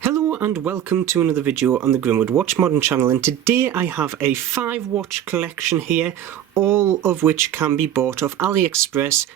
Hello and welcome to another video on the Grimwood Watch Modern channel, and today I have a 5-watch collection here, all of which can be bought off AliExpress,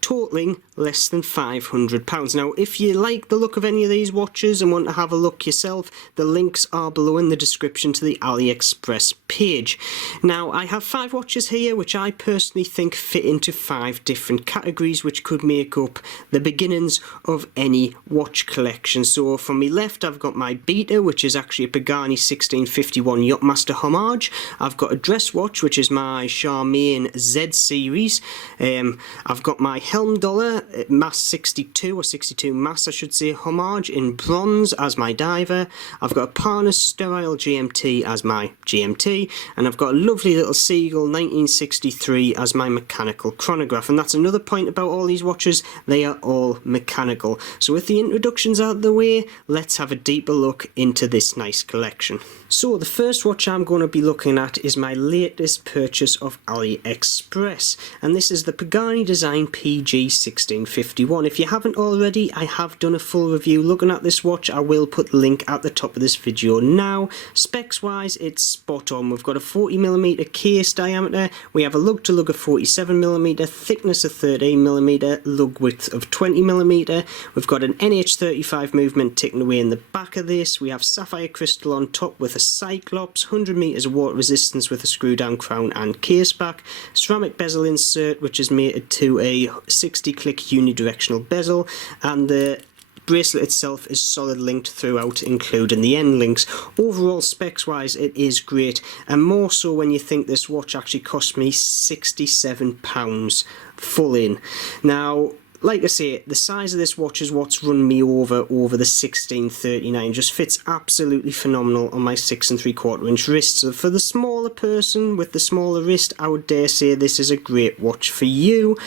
totaling less than £500. Now, if you like the look of any of these watches and want to have a look yourself, the links are below in the description to the AliExpress page. Now, I have 5 watches here which I personally think fit into 5 different categories which could make up the beginnings of any watch collection. So from my left I've got my Beta, which is actually a Pagani 1651 Yachtmaster homage. I've got a dress watch which is my Charmaine Z series. I've got my Heimdallr Mass 62 or 62 Mass I should say homage in bronze as my diver. I've got a Parnis GMT as my GMT, and I've got a lovely little Seagull 1963 as my mechanical chronograph. And that's another point about all these watches, they are all mechanical. So with the introductions out of the way, let's have a deeper look into this nice collection. So the first watch I'm going to be looking at is my latest purchase of AliExpress, and this is the Pagani design PG 1651. If you haven't already, I have done a full review looking at this watch. I will put the link at the top of this video now. Specs wise, it's spot on. We've got a 40mm case diameter, we have a lug to lug of 47mm, thickness of 13mm, lug width of 20mm. We've got an NH35 movement ticking away in the back of this. We have sapphire crystal on top with a Cyclops, 100 meters of water resistance with a screw down crown and case back, ceramic bezel insert which is mated to a 60 click unidirectional bezel, and the bracelet itself is solid linked throughout, including the end links. Overall, specs wise, it is great, and more so when you think this watch actually cost me £67 full in. Now, like I say, the size of this watch is what's run me over the 1639. Just fits absolutely phenomenal on my 6 3/4 inch wrist. So for the smaller person with the smaller wrist, I would dare say this is a great watch for you.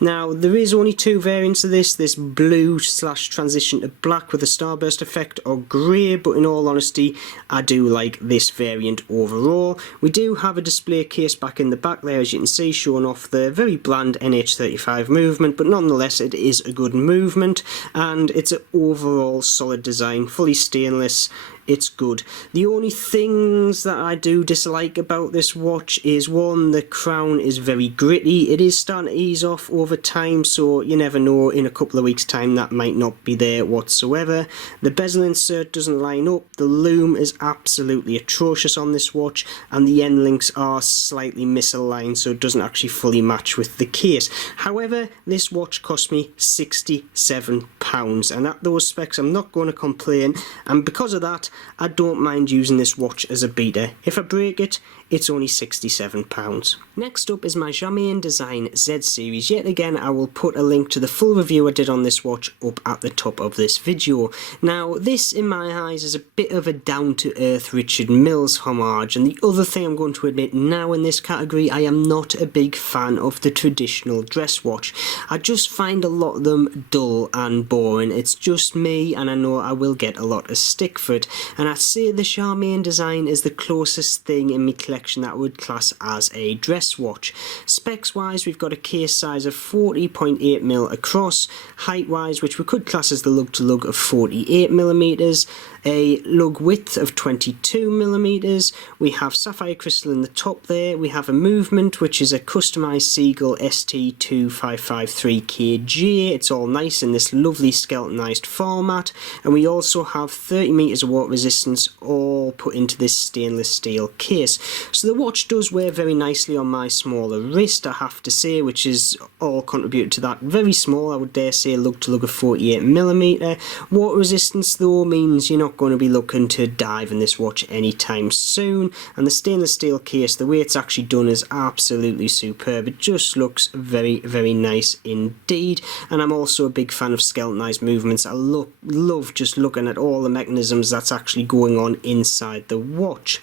Now, there is only 2 variants of this blue / transition to black with a starburst effect, or grey, but in all honesty, I do like this variant overall. We do have a display case back in the back there, as you can see, showing off the very bland NH35 movement, but nonetheless it is a good movement, and it's an overall solid design, fully stainless. It's good. The only things that I do dislike about this watch is, one, the crown is very gritty. It is starting to ease off over time, so you never know, in a couple of weeks time that might not be there whatsoever. The bezel insert doesn't line up, the loom is absolutely atrocious on this watch, and the end links are slightly misaligned, so it doesn't actually fully match with the case. However, this watch cost me £67, and at those specs I'm not going to complain, and because of that I don't mind using this watch as a Beta. If I break it, it's only £67. Next up is my Charmaine Design Z series. Yet again, I will put a link to the full review I did on this watch up at the top of this video. Now, this in my eyes is a bit of a down-to-earth Richard Milles homage, and the other thing I'm going to admit now in this category, I am not a big fan of the traditional dress watch. I just find a lot of them dull and boring. It's just me, and I know I will get a lot of stick for it, and I'd say the Charmaine Design is the closest thing in my collection that I would class as a dress watch. Specs wise, we've got a case size of 40.8mm across, height wise, which we could class as the lug to lug of 48mm, a lug width of 22mm, we have sapphire crystal in the top there, we have a movement which is a customised Seagull ST2553KJ, it's all nice in this lovely skeletonized format, and we also have 30 meters of water resistance, all put into this stainless steel case. So the watch does wear very nicely on my smaller wrist, I have to say, which is all contributed to that very small, I would dare say, lug to lug of 48mm. Water resistance though means you're not going to be looking to dive in this watch anytime soon, and the stainless steel case, the way it's actually done, is absolutely superb. It just looks very, very nice indeed, and I'm also a big fan of skeletonized movements. I love just looking at all the mechanisms that's actually going on inside the watch.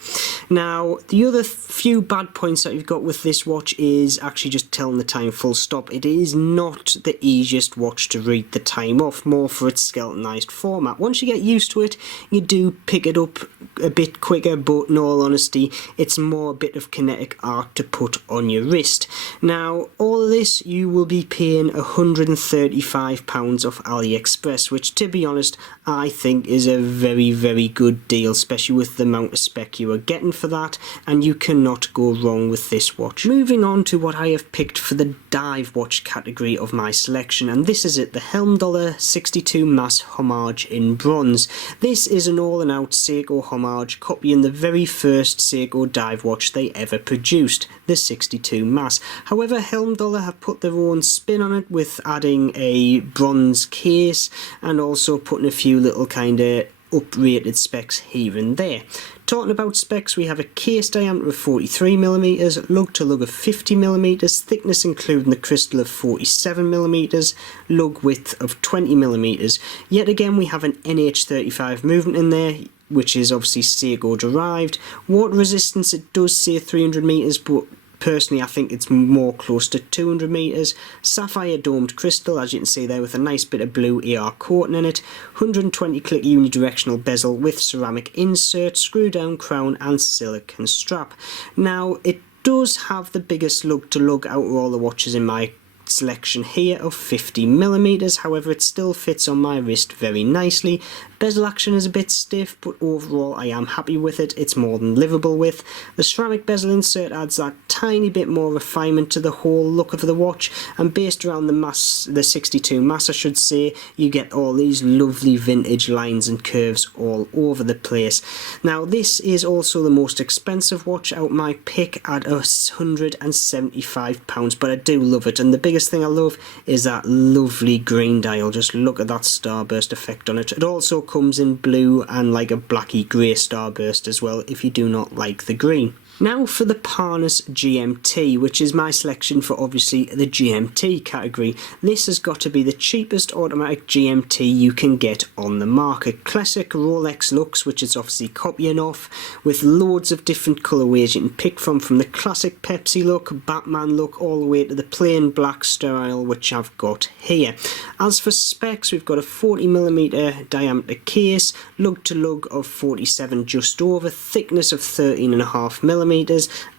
Now, the other few bad points that you've got with this watch is actually just telling the time full stop. It is not the easiest watch to read the time off, more for its skeletonized format. Once you get used to it, you do pick it up a bit quicker, but in all honesty, it's more a bit of kinetic art to put on your wrist. Now, all of this you will be paying £135 off AliExpress, which to be honest I think is a very good deal, especially with the amount of spec you are getting for that, and you cannot go wrong with this watch. Moving on to what I have picked for the dive watch category of my selection, and this is it, the Heimdallr 62 Mass Homage in bronze. This is an all-in-out Seagull homage, copying the very first Seagull dive watch they ever produced, the 62 Mass. However, Heimdallr have put their own spin on it with adding a bronze case and also putting a few little kind of uprated specs here and there. Talking about specs, we have a case diameter of 43mm, lug to lug of 50mm, thickness including the crystal of 47mm, lug width of 20mm. Yet again we have an NH35 movement in there, which is obviously Ciga derived. Water resistance, it does say 300 meters, but personally I think it's more close to 200 meters. Sapphire domed crystal, as you can see there, with a nice bit of blue AR coating in it. 120 click unidirectional bezel with ceramic insert, screw down crown and silicone strap. Now it does have the biggest lug to lug out of all the watches in my selection here of 50mm, however it still fits on my wrist very nicely. Bezel action is a bit stiff, but overall I am happy with it. It's more than livable with. The ceramic bezel insert adds that tiny bit more refinement to the whole look of the watch, and based around the 62 Mass I should say, you get all these lovely vintage lines and curves all over the place. Now this is also the most expensive watch out my pick at £175, but I do love it, and the biggest thing I love is that lovely green dial. Just look at that starburst effect on it. It also comes in blue and like a blacky grey starburst as well if you do not like the green. Now for the Parnis GMT, which is my selection for obviously the GMT category. This has got to be the cheapest automatic GMT you can get on the market. Classic Rolex looks, which it's obviously copying off, with loads of different colourways you can pick from the classic Pepsi look, Batman look, all the way to the plain black sterile, which I've got here. As for specs, we've got a 40mm diameter case, lug to lug of 47 just over, thickness of 13.5mm,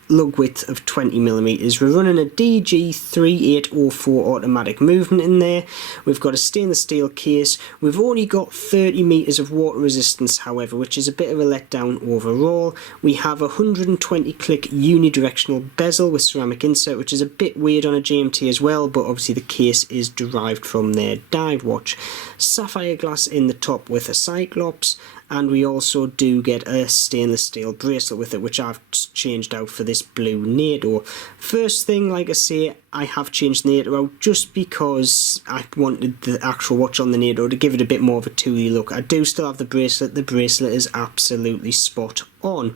lug width of 20mm. We're running a DG3804 automatic movement in there. We've got a stainless steel case. We've only got 30 meters of water resistance, however, which is a bit of a letdown overall. We have a 120 click unidirectional bezel with ceramic insert, which is a bit weird on a GMT as well, but obviously the case is derived from their dive watch. Sapphire glass in the top with a cyclops, and we also do get a stainless steel bracelet with it, which I've changed out for this blue NATO. First thing, like I say, I have changed the NATO out just because I wanted the actual watch on the NATO to give it a bit more of a tooly look. I do still have the bracelet. The bracelet is absolutely spot on.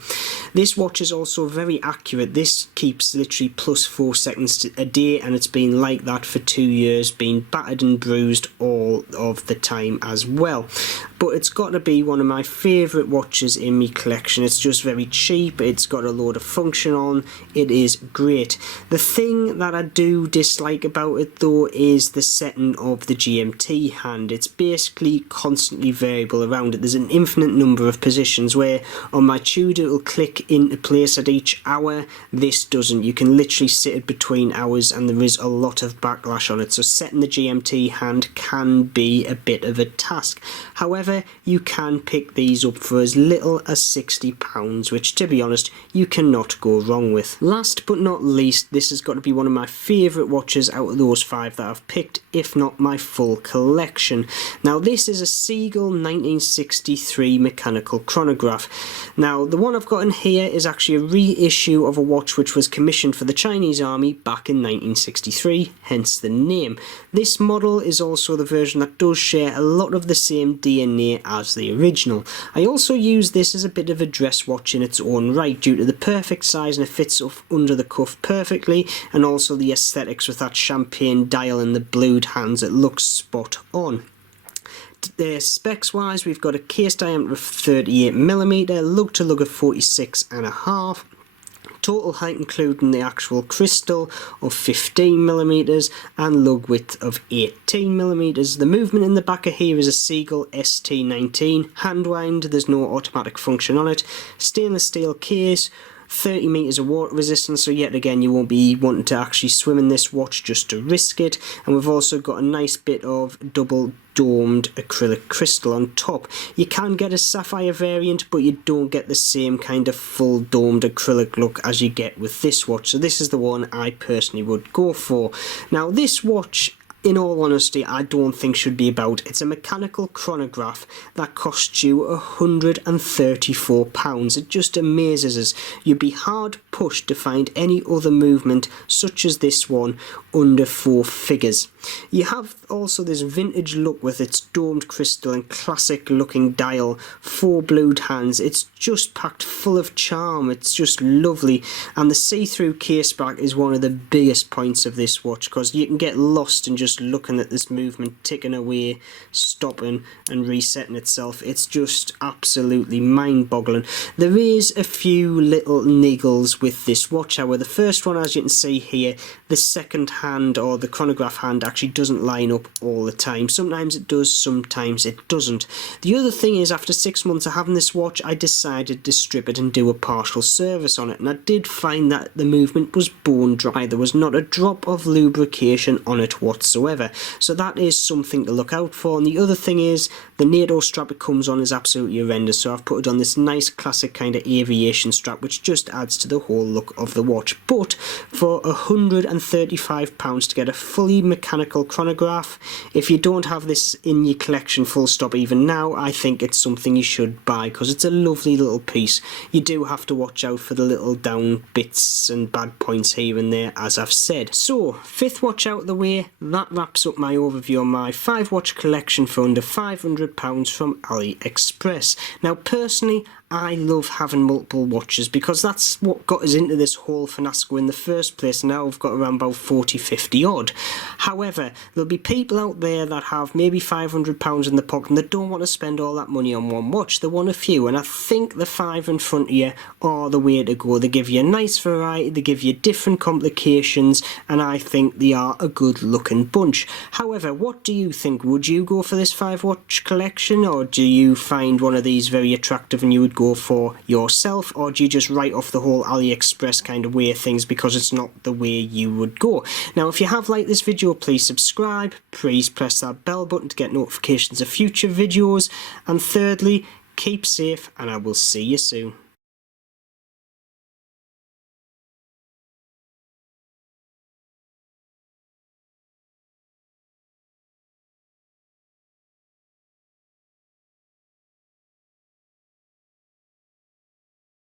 This watch is also very accurate. This keeps literally +4 seconds a day, and it's been like that for 2 years, been battered and bruised all of the time as well. But it's got to be one of my favourite watches in my collection. It's just very cheap, it's got a load of function on, it is great. The thing that I do dislike about it though is the setting of the GMT hand. It's basically constantly variable around it. There's an infinite number of positions where on my Tudor it'll click into place at each hour. This doesn't. You can literally sit it between hours and there is a lot of backlash on it, so setting the GMT hand can be a bit of a task. However, you can pick these up for as little as £60, which to be honest you cannot go wrong with. Last but not least, this has got to be one of my favourite watches out of those 5 that I've picked, if not my full collection. Now this is a Seagull 1963 mechanical chronograph. Now the one I've got in here is actually a reissue of a watch which was commissioned for the Chinese army back in 1963, hence the name. This model is also the version that does share a lot of the same DNA as the original. I also use this as a bit of a dress watch in its own right due to the perfect size, and it fits up under the cuff perfectly, and also the aesthetics with that champagne dial and the blued hands. It looks spot on. Specs wise, we've got a case diameter of 38mm, lug to lug of 46.5, total height including the actual crystal of 15mm, and lug width of 18mm. The movement in the back of here is a Seagull ST19 hand wind. There's no automatic function on it. Stainless steel case, 30 meters of water resistance, so yet again you won't be wanting to actually swim in this watch just to risk it. And we've also got a nice bit of double domed acrylic crystal on top. You can get a sapphire variant, but you don't get the same kind of full domed acrylic look as you get with this watch, so this is the one I personally would go for. Now this watch, in all honesty, I don't think should be about. It's a mechanical chronograph that costs you £134. It just amazes us. You'd be hard pushed to find any other movement such as this one under 4 figures. You have also this vintage look with its domed crystal and classic looking dial, 4 blued hands. It's just packed full of charm. It's just lovely, and the see-through case back is one of the biggest points of this watch, because you can get lost in just looking at this movement ticking away, stopping and resetting itself. It's just absolutely mind-boggling. There is a few little niggles with this watch, however. The first one, as you can see here, the second hand, or the chronograph hand, actually doesn't line up all the time. Sometimes it does, sometimes it doesn't. The other thing is, after 6 months of having this watch, I decided to strip it and do a partial service on it, and I did find that the movement was bone dry. There was not a drop of lubrication on it whatsoever, so that is something to look out for. And the other thing is, the NATO strap it comes on is absolutely horrendous, so I've put it on this nice classic kind of aviation strap, which just adds to the whole look of the watch. But for £135 to get a fully mechanical chronograph, if you don't have this in your collection full stop even now, I think it's something you should buy, because it's a lovely little piece. You do have to watch out for the little down bits and bad points here and there, as I've said. So, 5th watch out of the way, that wraps up my overview on my 5 watch collection for under £500 from AliExpress. Now personally, I love having multiple watches, because that's what got us into this whole fiasco in the first place. Now I've got around about 40-50 odd. However, there'll be people out there that have maybe £500 in the pocket and they don't want to spend all that money on one watch. They want a few, and I think the 5 in front of you are the way to go. They give you a nice variety, they give you different complications, and I think they are a good looking bunch. However, what do you think? Would you go for this 5 watch collection, or do you find one of these very attractive and you would go for yourself, or do you just write off the whole AliExpress kind of way of things because it's not the way you would go? Now, if you have liked this video, please subscribe, please press that bell button to get notifications of future videos, and thirdly, keep safe, and I will see you soon.